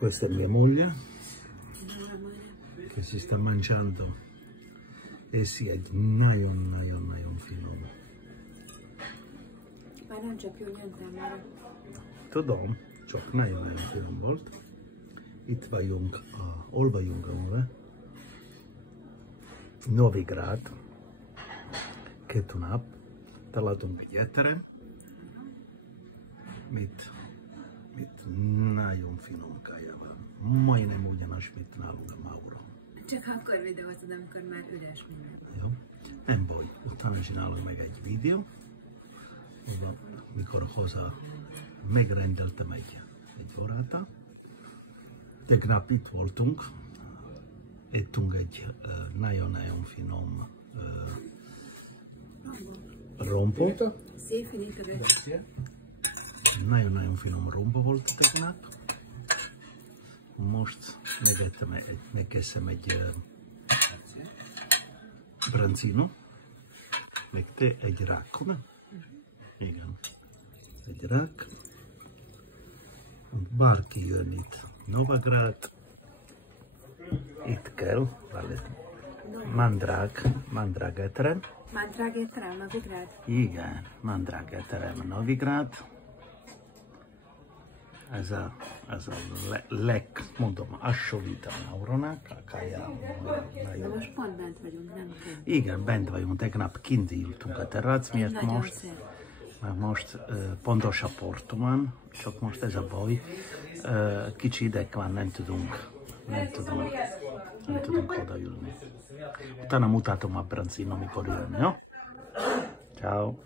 Questa è mia moglie che si sta mangiando e si è nagyon finom. Már nem csak jól nyöntem már. Tudom, csak nagyon finom volt. Itt vagyunk, hol vagyunk amúgy? Novigrad, 2 nap, találtunk egy étterem, mit nagyon finom kája van. Majdnem ugyanaz, mint nálunk a Mauro. Csak akkor videózod, amikor már üres minden. Jó? Nem baj, utána csinálunk meg egy videó, mikor hozzá megrendeltem egy órát. Tegnap itt voltunk, ettünk egy nagyon finom rompot. Nagyon finom rombo volt tegnap. Most megeszem egy branzino, meg te egy rákot. Igen, egy rák. Bárki jön itt Novigrad, itt kell, Mandrag étterem. Mandrag étterem, Novigrad? Igen, Mandrag étterem, Novigrad. Ez a mondom, assovít a Mauronak, a kájában. De most pont bent vagyunk, nem kell. Igen, bent vagyunk, tegnap kint ültünk a terác, miért most pontos a Portuban, csak most ez a baj, kicsi ideg van, nem tudunk odaülni. Utána mutatom a branzino, amikor jön, jó? Ciao.